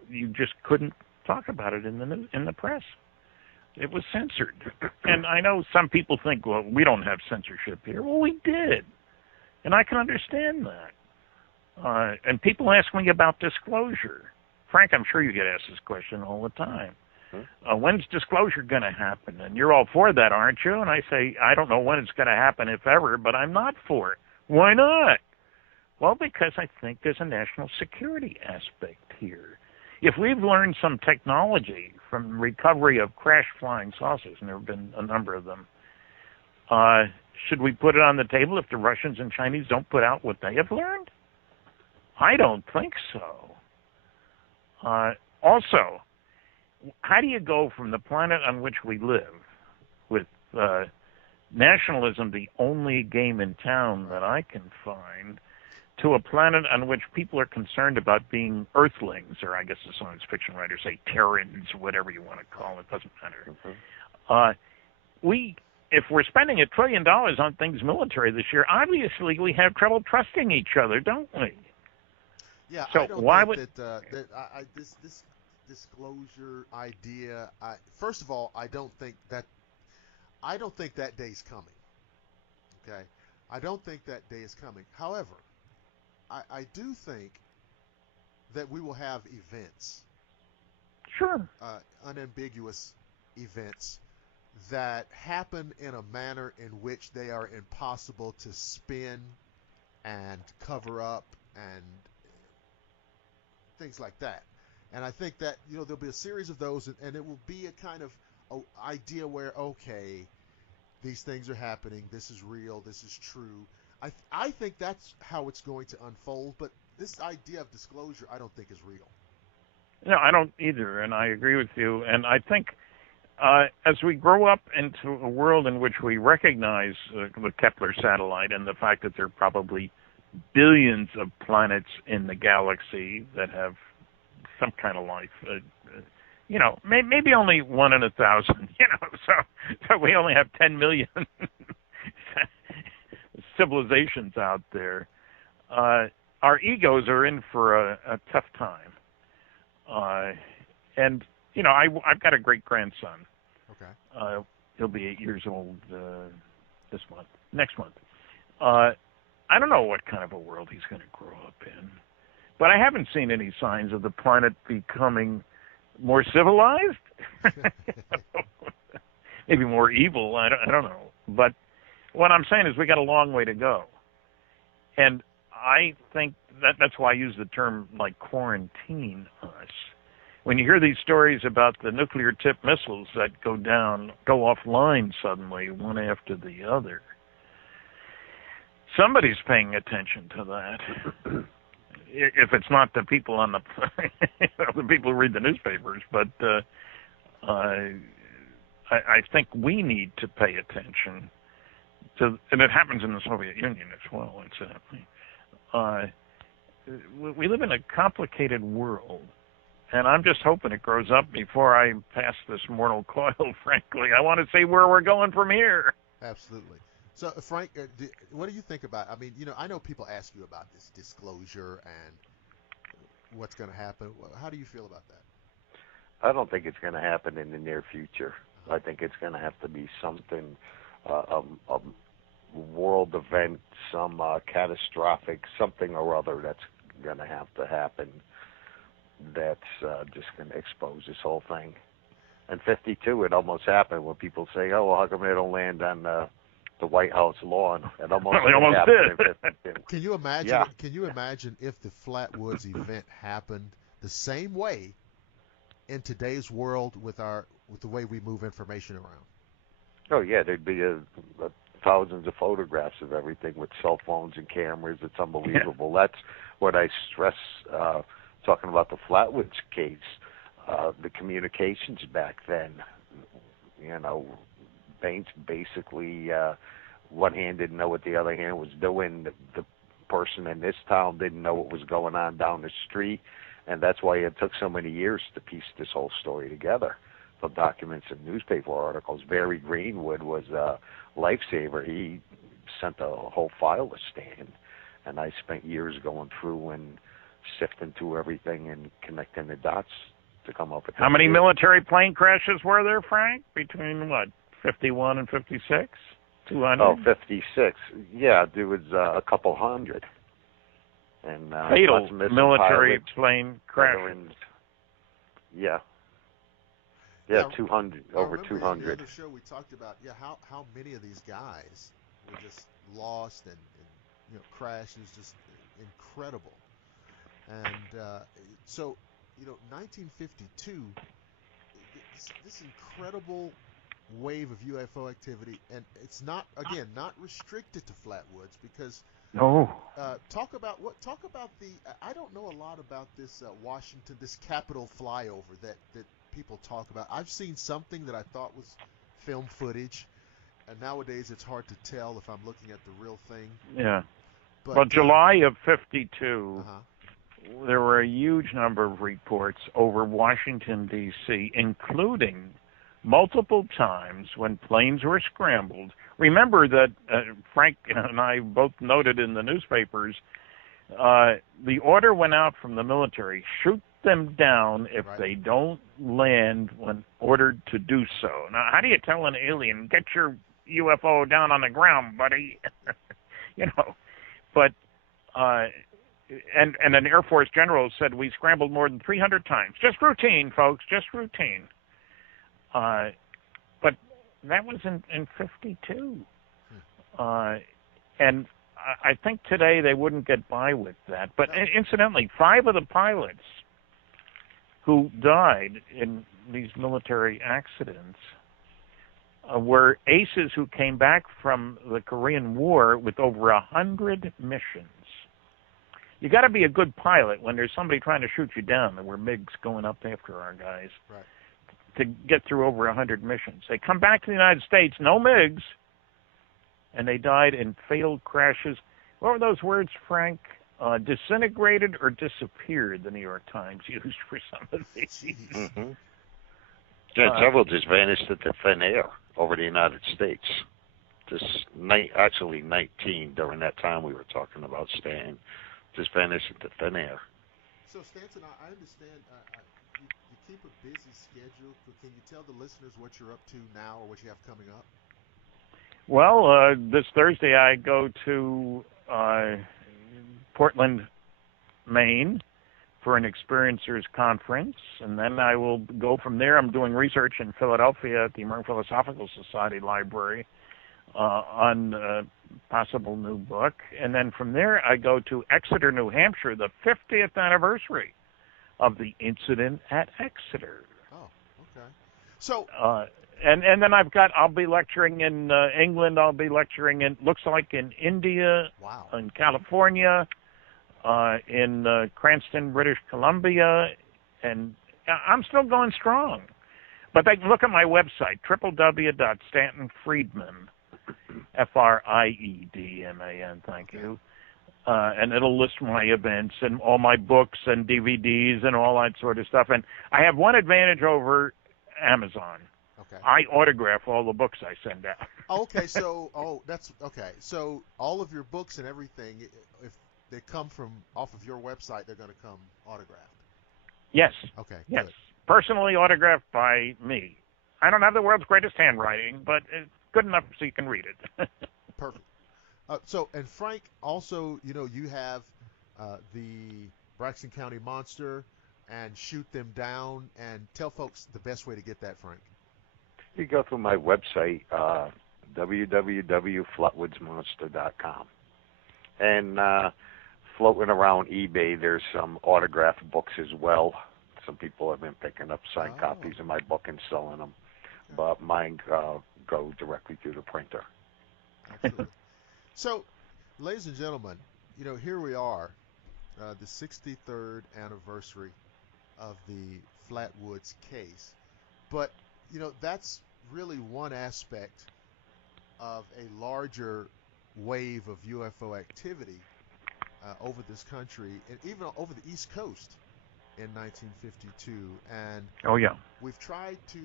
you just couldn't talk about it in the press. It was censored. And I know some people think, well, we don't have censorship here. Well, we did. And I can understand that. And people ask me about disclosure. Frank, I'm sure you get asked this question all the time. When's disclosure going to happen? And you're all for that, aren't you? And I say, I don't know when it's going to happen, if ever, but I'm not for it. Why not? Well, because I think there's a national security aspect here. If we've learned some technology from recovery of crashed flying saucers, and there have been a number of them, should we put it on the table if the Russians and Chinese don't put out what they have learned? I don't think so. Also, how do you go from the planet on which we live, with nationalism the only game in town that I can find, to a planet on which people are concerned about being earthlings, or I guess the science fiction writers say Terrans, whatever you want to call it, doesn't matter. If we're spending $1 trillion on things military this year, obviously we have trouble trusting each other, don't we? Yeah, so I don't why think would this disclosure idea? First of all, I don't think that day's coming. Okay? I don't think that day is coming. However, I do think that we will have events. Sure. Unambiguous events that happen in a manner in which they are impossible to spin and cover up and things like that. And I think that, there'll be a series of those, and it will be a kind of idea where, okay, these things are happening, this is real, this is true. I think that's how it's going to unfold, but this idea of disclosure I don't think is real. No, I don't either, and I agree with you. And I think as we grow up into a world in which we recognize the Kepler satellite and the fact that there are probably billions of planets in the galaxy that have some kind of life, maybe only 1 in 1,000, so we only have 10 million civilizations out there. Our egos are in for a tough time. And, I've got a great-grandson. Okay. He'll be 8 years old next month. I don't know what kind of a world he's going to grow up in. But I haven't seen any signs of the planet becoming more civilized. Maybe more evil. I don't know. But what I'm saying is we got a long way to go. And I think that's why I use the term like quarantine us. When you hear these stories about the nuclear-tipped missiles that go offline suddenly, one after the other, somebody's paying attention to that. If it's not the people on the people who read the newspapers, but I think we need to pay attention to, and it happens in the Soviet Union as well, incidentally. We live in a complicated world, and I'm just hoping it grows up before I pass this mortal coil, frankly. I want to see where we're going from here. Absolutely. So, Frank, what do you think about, I know people ask you about this disclosure and what's going to happen. How do you feel about that? I don't think it's going to happen in the near future. I think it's going to have to be something, a world event, some catastrophic something or other that's going to have to happen that's just going to expose this whole thing. In 52, it almost happened when people say, oh, well, how come they don't land on the White House lawn? It almost, happened did. in 52. Can you imagine? Yeah. Can you imagine if the Flatwoods event happened the same way in today's world with the way we move information around? Oh yeah, there'd be thousands of photographs of everything with cell phones and cameras. It's unbelievable. Yeah. That's what I stress talking about the Flatwoods case. The communications back then, basically one hand didn't know what the other hand was doing. The person in this town didn't know what was going on down the street, and that's why it took so many years to piece this whole story together. The documents and newspaper articles. Barry Greenwood was a lifesaver. He sent a whole file to Stan, and I spent years going through and sifting through everything and connecting the dots to come up with. How many military plane crashes were there, Frank? Between 51 and 56? 200? Oh, 56. Yeah, there was a couple hundred. And fatal military plane crashes. Yeah. Yeah, 200, over 200. In the other show we talked about, how many of these guys were just lost and crashed is just incredible. And so, 1952, this incredible wave of UFO activity, and it's not restricted to Flatwoods because. No. Talk about the. I don't know a lot about this Washington, this Capitol flyover that people talk about. I've seen something that I thought was film footage, and nowadays it's hard to tell if I'm looking at the real thing. Yeah. But July of 52, there were a huge number of reports over Washington, D.C., including multiple times when planes were scrambled. Remember that Frank and I both noted in the newspapers, the order went out from the military, shoot them down if they don't land when ordered to do so. Now, how do you tell an alien, get your UFO down on the ground, buddy. But and an Air Force general said we scrambled more than 300 times. Just routine, folks, just routine. But that was in 52. And I think today they wouldn't get by with that. But incidentally, 5 of the pilots who died in these military accidents were aces who came back from the Korean War with over 100 missions. You got to be a good pilot when there's somebody trying to shoot you down. There were MiGs going up after our guys, right, to get through over 100 missions. They come back to the United States, no MiGs, and they died in fatal crashes. What were those words, Frank? Disintegrated or disappeared, the New York Times used for some of these. Mm-hmm. Yeah, several just vanished into thin air over the United States. Actually 19 during that time we were talking about, Stanton, just vanished into thin air. So, Stanton, I understand you keep a busy schedule, but can you tell the listeners what you're up to now or what you have coming up? Well, this Thursday I go to Portland, Maine for an experiencers conference, and then I will go from there. I'm doing research in Philadelphia at the American Philosophical Society Library on a possible new book. And then from there I go to Exeter, New Hampshire, the 50th anniversary of the incident at Exeter. Oh, okay. So and then I'll be lecturing in England. I'll be lecturing looks like in India, wow, in California, in Cranston, British Columbia, and I'm still going strong. But they can look at my website, www.stantonfriedman, Friedman, thank you, and it'll list my events and all my books and DVDs and all that sort of stuff. And I have one advantage over Amazon. Okay. I autograph all the books I send out. Okay, so that's okay. So all of your books and everything, if they come from off of your website, they're going to come autographed. Yes. Okay. Yes. Good. Personally autographed by me. I don't have the world's greatest handwriting, but it's good enough so you can read it. Perfect. So, and Frank, also, you have the Braxton County Monster and Shoot Them Down, and tell folks the best way to get that, Frank. You go through my website, www.flatwoodsmonster.com. And floating around eBay, there's some autographed books as well. Some people have been picking up signed copies of my book and selling them. Okay. But mine go directly through the printer. Absolutely. So, ladies and gentlemen, here we are, the 63rd anniversary of the Flatwoods case. But, that's really one aspect of a larger wave of UFO activity over this country, and even over the East Coast in 1952. And we've tried to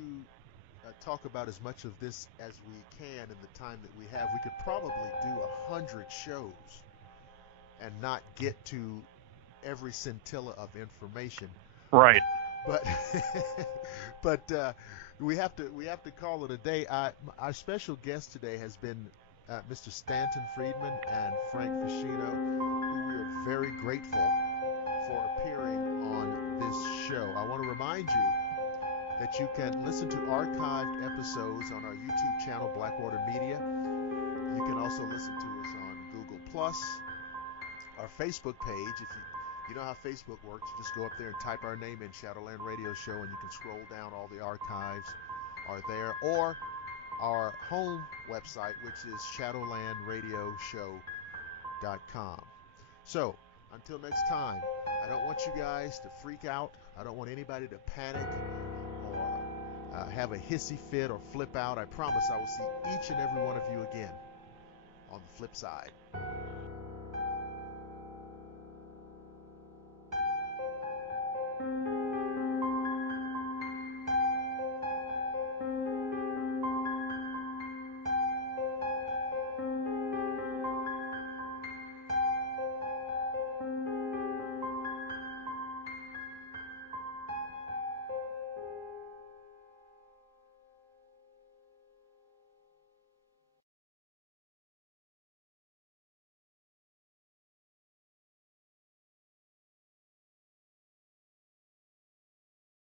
talk about as much of this as we can in the time that we have. We could probably do 100 shows and not get to every scintilla of information. Right. But we have to call it a day. Our special guest today has been Mr. Stanton Friedman and Frank Feschino, who we are very grateful for appearing on this show. I want to remind you that you can listen to archived episodes on our YouTube channel, Blackwater Media. You can also listen to us on Google+, our Facebook page. If you know how Facebook works, you just go up there and type our name in, Shadowland Radio Show, and you can scroll down. All the archives are there. Or our home website, which is shadowlandradioshow.com. So, until next time, I don't want you guys to freak out. I don't want anybody to panic or have a hissy fit or flip out. I promise I will see each and every one of you again on the flip side.